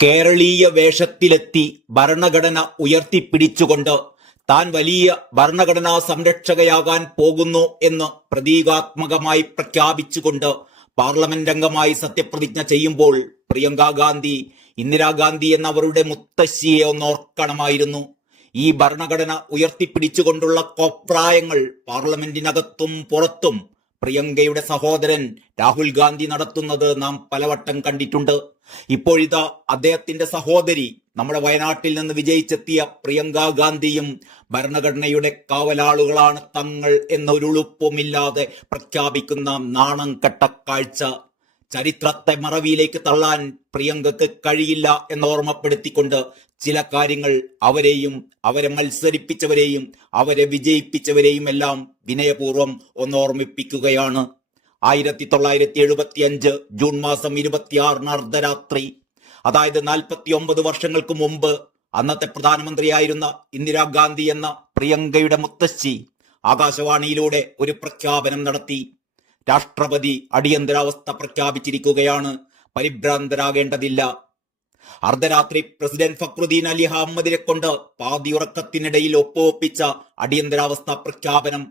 കേരളീയ വേഷത്തിലെത്തി ഭരണഘടന ഉയർത്തിപ്പിടിച്ചുകൊണ്ട് താൻ വലിയ ഭരണഘടനാ സംരക്ഷകയാകാൻ പോകുന്നു എന്ന് പ്രതീകാത്മകമായി പ്രഖ്യാപിച്ചുകൊണ്ട് പാർലമെന്റ് അംഗമായി സത്യപ്രതിജ്ഞ ചെയ്യുമ്പോൾ പ്രിയങ്ക ഗാന്ധി ഇന്ദിരാഗാന്ധി എന്നവരുടെ മുത്തശ്ശിയെ ഒന്നോർക്കണമായിരുന്നു ഈ ഭരണഘടന ഉയർത്തിപ്പിടിച്ചുകൊണ്ടുള്ള കോപ്രായങ്ങൾ പാർലമെന്റിനകത്തും പുറത്തും പ്രിയങ്കയുടെ സഹോദരൻ രാഹുൽ ഗാന്ധി നടത്തുന്നത് നാം പലവട്ടം കണ്ടിട്ടുണ്ട്. ഇപ്പോഴിതാ അദ്ദേഹത്തിന്റെ സഹോദരി നമ്മുടെ വയനാട്ടിൽ നിന്ന് വിജയിച്ചെത്തിയ പ്രിയങ്ക ഗാന്ധിയും ഭരണഘടനയുടെ കാവലാളുകളാണ് തങ്ങൾ എന്നൊരുളുപ്പുമില്ലാതെ പ്രഖ്യാപിക്കുന്ന നാണം കെട്ട കാഴ്ച. ചരിത്രത്തെ മറവിയിലേക്ക് തള്ളാൻ പ്രിയങ്കക്ക് കഴിയില്ല എന്ന് ഓർമ്മപ്പെടുത്തിക്കൊണ്ട് ചില കാര്യങ്ങൾ അവരെയും അവരെ മത്സരിപ്പിച്ചവരെയും അവരെ വിജയിപ്പിച്ചവരെയും എല്ലാം വിനയപൂർവം ഒന്ന് ഓർമ്മിപ്പിക്കുകയാണ് ആയിരത്തി തൊള്ളായിരത്തി എഴുപത്തി അഞ്ച് ജൂൺ മാസം ഇരുപത്തിയാറിന് അർദ്ധരാത്രി. അതായത് നാൽപ്പത്തി ഒമ്പത് വർഷങ്ങൾക്ക് മുമ്പ് അന്നത്തെ പ്രധാനമന്ത്രിയായിരുന്ന ഇന്ദിരാഗാന്ധി എന്ന പ്രിയങ്കയുടെ മുത്തശ്ശി ആകാശവാണിയിലൂടെ ഒരു പ്രഖ്യാപനം നടത്തി. രാഷ്ട്രപതി അടിയന്തരാവസ്ഥ പ്രഖ്യാപിച്ചിരിക്കുകയാണ്. പരിഭ്രാന്തരാകേണ്ടതില്ല. അർദ്ധരാത്രി പ്രസിഡന്റ് ഫക്രുദ്ദീൻ അലി അഹമ്മദിനെ കൊണ്ട് പാതിയുറക്കത്തിനിടയിൽ ഒപ്പുവെപ്പിച്ച അടിയന്തരാവസ്ഥ പ്രഖ്യാപനം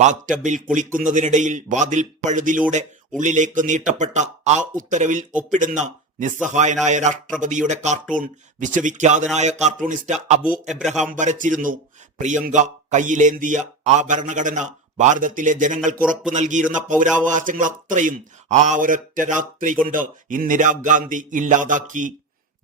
ബാത്ടബിൽ കുളിക്കുന്നതിനിടയിൽ വാതിൽ പഴുതിലൂടെ ഉള്ളിലേക്ക് നീട്ടപ്പെട്ട ആ ഉത്തരവിൽ ഒപ്പിടുന്ന നിസ്സഹായനായ രാഷ്ട്രപതിയുടെ കാർട്ടൂൺ വിശ്വവിഖ്യാതനായ കാർട്ടൂണിസ്റ്റ് അബു എബ്രഹാം വരച്ചിരുന്നു. പ്രിയങ്ക കയ്യിലേന്തിയ ആ ഭരണഘടന ഭാരതത്തിലെ ജനങ്ങൾക്ക് ഉറപ്പു നൽകിയിരുന്ന പൗരാവകാശങ്ങൾ അത്രയും ആ ഒരൊറ്റ രാത്രി കൊണ്ട് ഇന്ദിരാഗാന്ധി ഇല്ലാതാക്കി.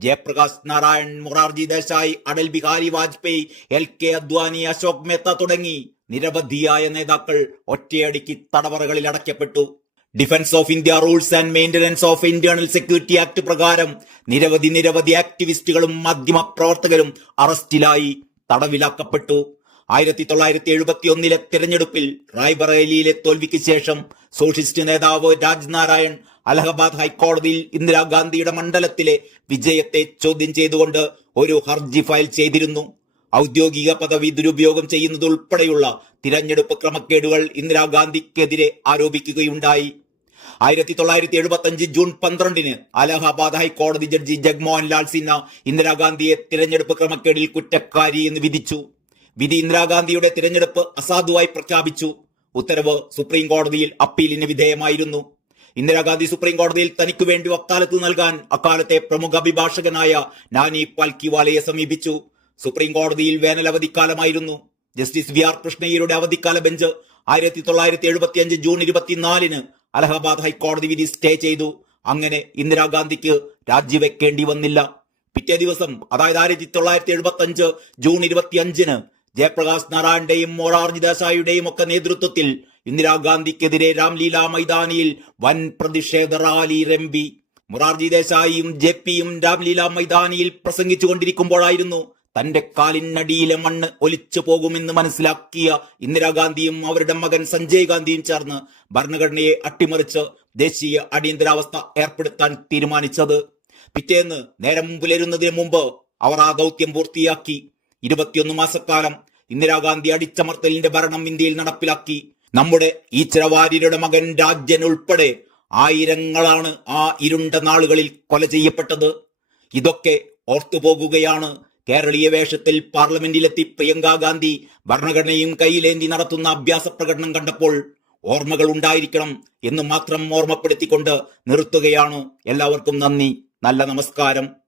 ജയപ്രകാശ് നാരായൺ മൊറാർജി ദേശായി അടൽ ബിഹാരി വാജ്പേയി എൽ കെ അദ്വാനി അശോക് മേത്ത തുടങ്ങി. നിരവധിയായ നേതാക്കൾ ഒറ്റയടിക്ക് തടവറകളിൽ അടയ്ക്കപ്പെട്ടു. Defence of India rules and maintenance of internal security act പ്രകാരം നിരവധി നിരവധി ആക്ടിവിസ്റ്റുകളും മാധ്യമ പ്രവർത്തകരും അറസ്റ്റിലായി തടവിലാക്കപ്പെട്ടു. ആയിരത്തി തൊള്ളായിരത്തി എഴുപത്തി ഒന്നിലെ തെരഞ്ഞെടുപ്പിൽ റായ്ബറേലിയിലെ തോൽവിക്ക് ശേഷം സോഷ്യലിസ്റ്റ് നേതാവ് രാജ്നാരായൺ അലഹബാദ് ഹൈക്കോടതിയിൽ ഇന്ദിരാഗാന്ധിയുടെ മണ്ഡലത്തിലെ വിജയത്തെ ചോദ്യം ചെയ്തുകൊണ്ട് ഒരു ഹർജി ഫയൽ ചെയ്തിരുന്നു. ഔദ്യോഗിക പദവി ദുരുപയോഗം ചെയ്യുന്നത് ഉൾപ്പെടെയുള്ള തിരഞ്ഞെടുപ്പ് ക്രമക്കേടുകൾ ഇന്ദിരാഗാന്ധിക്കെതിരെ ആരോപിക്കുകയുണ്ടായി. ആയിരത്തി തൊള്ളായിരത്തി എഴുപത്തി അഞ്ച് ജൂൺ പന്ത്രണ്ടിന് Allahabad high court judge Jagmohan Lal Sinha ഇന്ദിരാഗാന്ധിയെ തിരഞ്ഞെടുപ്പ് ക്രമക്കേടിൽ കുറ്റക്കാരി എന്ന് വിധിച്ചു. വിധി ഇന്ദിരാഗാന്ധിയുടെ തിരഞ്ഞെടുപ്പ് അസാധുവായി പ്രഖ്യാപിച്ചു. ഉത്തരവ് സുപ്രീം കോടതിയിൽ അപ്പീലിന് വിധേയമായിരുന്നു. ഇന്ദിരാഗാന്ധി സുപ്രീം കോടതിയിൽ തനിക്ക് വേണ്ടി വക്കാലത്ത് നൽകാൻ അക്കാലത്തെ പ്രമുഖ അഭിഭാഷകനായ നാനി പാൽക്കിവാലയെ സമീപിച്ചു. സുപ്രീം കോടതിയിൽ വേനൽ അവധിക്കാലമായിരുന്നു. ജസ്റ്റിസ് വി ആർ കൃഷ്ണയ്യരുടെ അവധിക്കാല ബെഞ്ച് ആയിരത്തി തൊള്ളായിരത്തി എഴുപത്തി അഞ്ച് ജൂൺ ഇരുപത്തിനാലിന് അലഹബാദ് ഹൈക്കോടതി വിധി സ്റ്റേ ചെയ്തു. അങ്ങനെ ഇന്ദിരാഗാന്ധിക്ക് രാജിവെക്കേണ്ടി വന്നില്ല. പിറ്റേ ദിവസം അതായത് ആയിരത്തി തൊള്ളായിരത്തി എഴുപത്തി അഞ്ച് ജൂൺ ഇരുപത്തി അഞ്ചിന് ജയപ്രകാശ് നാരായണന്റെയും മൊറാർജി ദേശായിയുടെയും ഒക്കെ നേതൃത്വത്തിൽ ഇന്ദിരാഗാന്ധിക്കെതിരെ രാംലീല മൈതാനിയിൽ വൻ പ്രതിഷേധ റാലി രംബി മൊറാർജി ദേശായിയും ജെ പിയും രാംലീല മൈതാനിയിൽ പ്രസംഗിച്ചു കൊണ്ടിരിക്കുമ്പോഴായിരുന്നു തന്റെ കാലിനടിയിലെ മണ്ണ് ഒലിച്ചു പോകുമെന്ന് മനസ്സിലാക്കിയ ഇന്ദിരാഗാന്ധിയും അവരുടെ മകൻ സഞ്ജയ് ഗാന്ധിയും ചേർന്ന് ഭരണഘടനയെ അട്ടിമറിച്ച് ദേശീയ അടിയന്തരാവസ്ഥ ഏർപ്പെടുത്താൻ തീരുമാനിച്ചത്. പിറ്റേന്ന് നേരം പുലരുന്നതിന് മുമ്പ് അവർ ആ ദൗത്യം പൂർത്തിയാക്കി. ഇരുപത്തിയൊന്ന് മാസക്കാലം ഇന്ദിരാഗാന്ധി അടിച്ചമർത്തലിന്റെ ഭരണം ഇന്ത്യയിൽ നടപ്പിലാക്കി. നമ്മുടെ ഈ ഈശ്വരവാര്യരുടെ മകൻ രാജ്യൻ ഉൾപ്പെടെ ആയിരങ്ങളാണ് ആ ഇരുണ്ട നാളുകളിൽ കൊല ചെയ്യപ്പെട്ടത്. ഇതൊക്കെ ഓർത്തുപോകുകയാണ് കേരളീയ വേഷത്തിൽ പാർലമെന്റിലെത്തി പ്രിയങ്ക ഗാന്ധി ഭരണഘടനയും കയ്യിലേന്തി നടത്തുന്ന അഭ്യാസ പ്രകടനം കണ്ടപ്പോൾ ഓർമ്മകൾ ഉണ്ടായിരിക്കണം എന്ന് മാത്രം ഓർമ്മപ്പെടുത്തിക്കൊണ്ട് നിർത്തുകയാണ്. എല്ലാവർക്കും നന്ദി. നല്ല നമസ്കാരം.